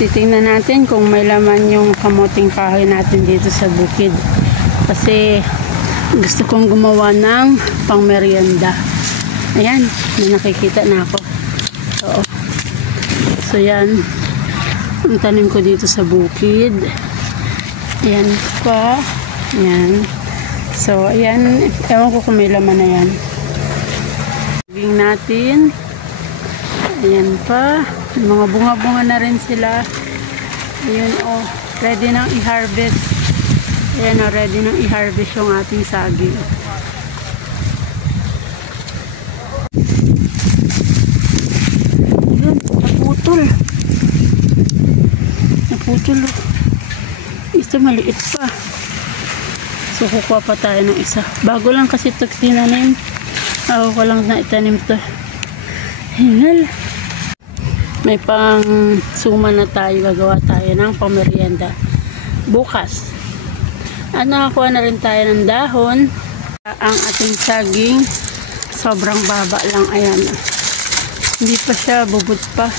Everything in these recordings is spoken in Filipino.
titingnan natin kung may laman yung kamuting kahoy natin dito sa bukid. Kasi gusto kong gumawa ng pangmeryenda. Ayan, may nakikita na ako. So yan, ang tanim ko dito sa bukid. Ayan pa. Ayan. So ayan, ewan ko kung may laman na yan. Gawin natin. Ayan pa. Mga bunga-bunga na rin sila. Ayun, oh, ready nang i-harvest. Ayan, oh, ready nang i-harvest yung ating saging. Ayan, naputol. Naputol. Isa maliit pa. So, kukuha pa tayo ng isa. Bago lang kasi ito tinanim. Ako ko lang na itanim ito. Hingal. May pang suma na tayo, gagawa tayo ng pamerienda bukas. At nakakuha na rin tayo ng dahon. Ang ating saging sobrang baba lang, ayan. Hindi pa siya, bubot pa.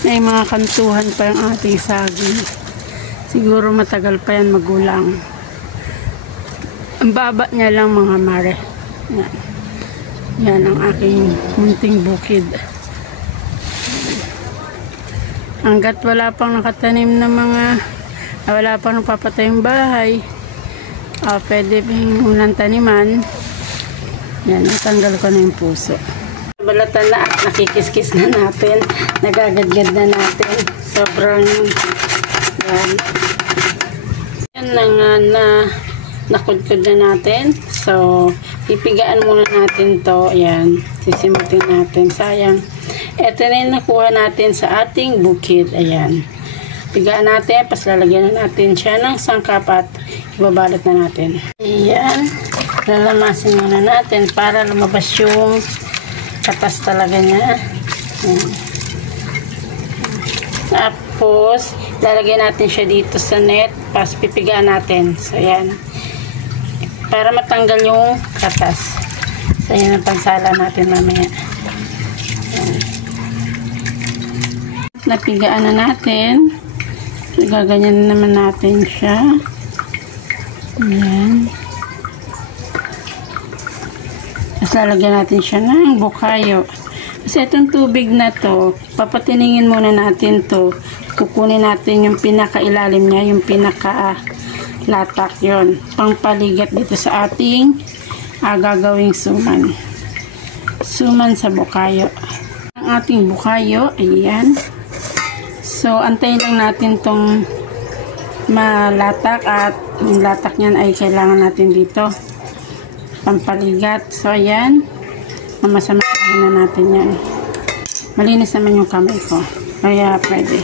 May mga kantuhan pa yung ating saging. Siguro matagal pa yan magulang. Ang baba niya lang, mga mare. Yan, yan ang aking munting bukid. Hanggat wala pang nakatanim na mga wala pang napapatayong bahay, pwede unang taniman. Yan, natanggal ko na yung puso. Balatan na at nakikis-kis na natin, nagagadgad na natin. Sobrang yan. Yan na nga na nakudkod na natin. So pipigaan muna natin to. Ayan, sisimutin natin. Sayang. Ito na yung nakuha natin sa ating bukid. Ayan. Pigaan natin. Pas lalagyan na natin siya ng sangkap at ibabalot na natin. Ayan. Lalamasin muna natin para lumabas yung katas talaga niya. Ayan. Tapos, lalagyan natin siya dito sa net. Pas pipigaan natin. So, ayan. Para matanggal yung katas. So, ayan ang pansala natin mamaya. Ayan. Napigaan na natin. So, gaganyan naman natin siya. Ayan. Tapos lalagyan natin siya ng bukayo. Kasi itong tubig na to, papatiningin muna natin to. Kukunin natin yung pinakailalim niya, yung pinaka-latak yon, pangpaligat dito sa ating gagawing suman. Suman sa bukayo. Ang ating bukayo, ayan. So, antayin lang natin tong malatak at yung latak niyan ay kailangan natin dito pampaligat. So, ayan. Mamasamahin na natin yan. Malinis naman yung kamay ko. Kaya, pwede.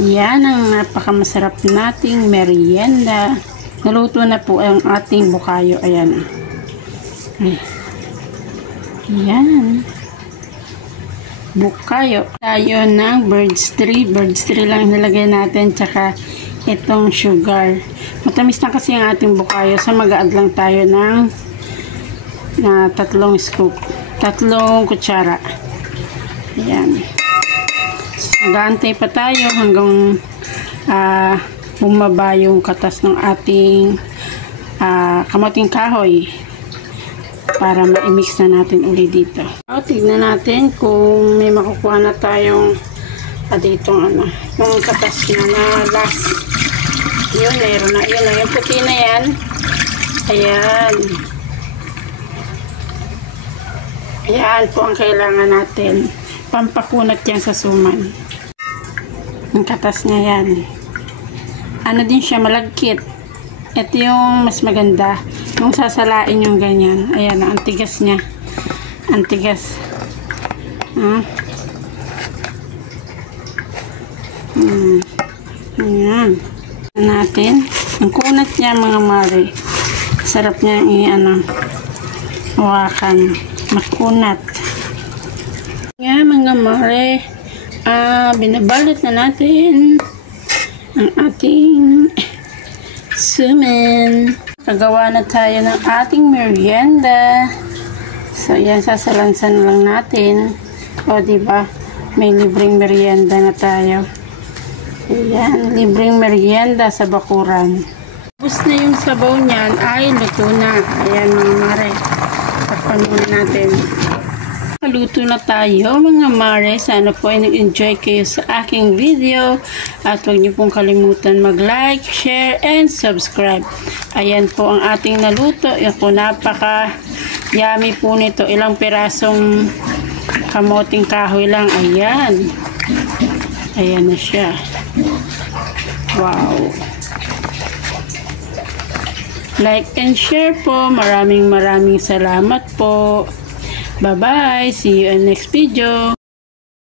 Yan ang napakamasarap nating merienda. Naluto na po ang ating bukayo. Ayan. Ayan. Bukayo. Tayo ng bird's tree. Bird's tree lang nilagay natin. Tsaka itong sugar. Matamis na kasi ang ating bukayo. So mag-add lang tayo ng 3 scoop. 3 kutsara. Ayan. So, nag-aantay pa tayo hanggang bumaba yung katas ng ating kamuting kahoy. Para ma-mix na natin uli dito. Tignan natin kung may makukuha na tayong ditong yung katas na last. Yun, meron na. Yun na, yung puti na yan. Ayan. Ayan po ang kailangan natin. Pampakunat yan sa suman. Yung katas niya yan. Ano din siya, malagkit. Ito yung mas maganda. Yung sasalain yung ganyan. Ayan, ang tigas niya. Ang tigas. Ayan. Natin. Ang kunat niya, mga mare. Sarap niya hawakan. Makunat. Ayan, mga mare. Binabalot na natin ang ating suman. Nagawa na tayo ng ating merienda. So, yan, sasalansan lang natin. O, diba? May libreng merienda na tayo. Ayan, libreng merienda sa bakuran. Tapos na yung sabaw niyan, ay luto na. Ayan mga mare. Takpan muna natin. Luto na tayo mga mare. Sana po ay nag-enjoy kayo sa aking video. At huwag niyo pong kalimutan mag-like, share, and subscribe. Ayan po ang ating naluto. Yan po, napaka-yummy po nito. Ilang pirasong kamoting kahoy lang. Ayan. Ayan na siya. Wow. Like and share po. Maraming salamat po. Bye-bye. See you in next video.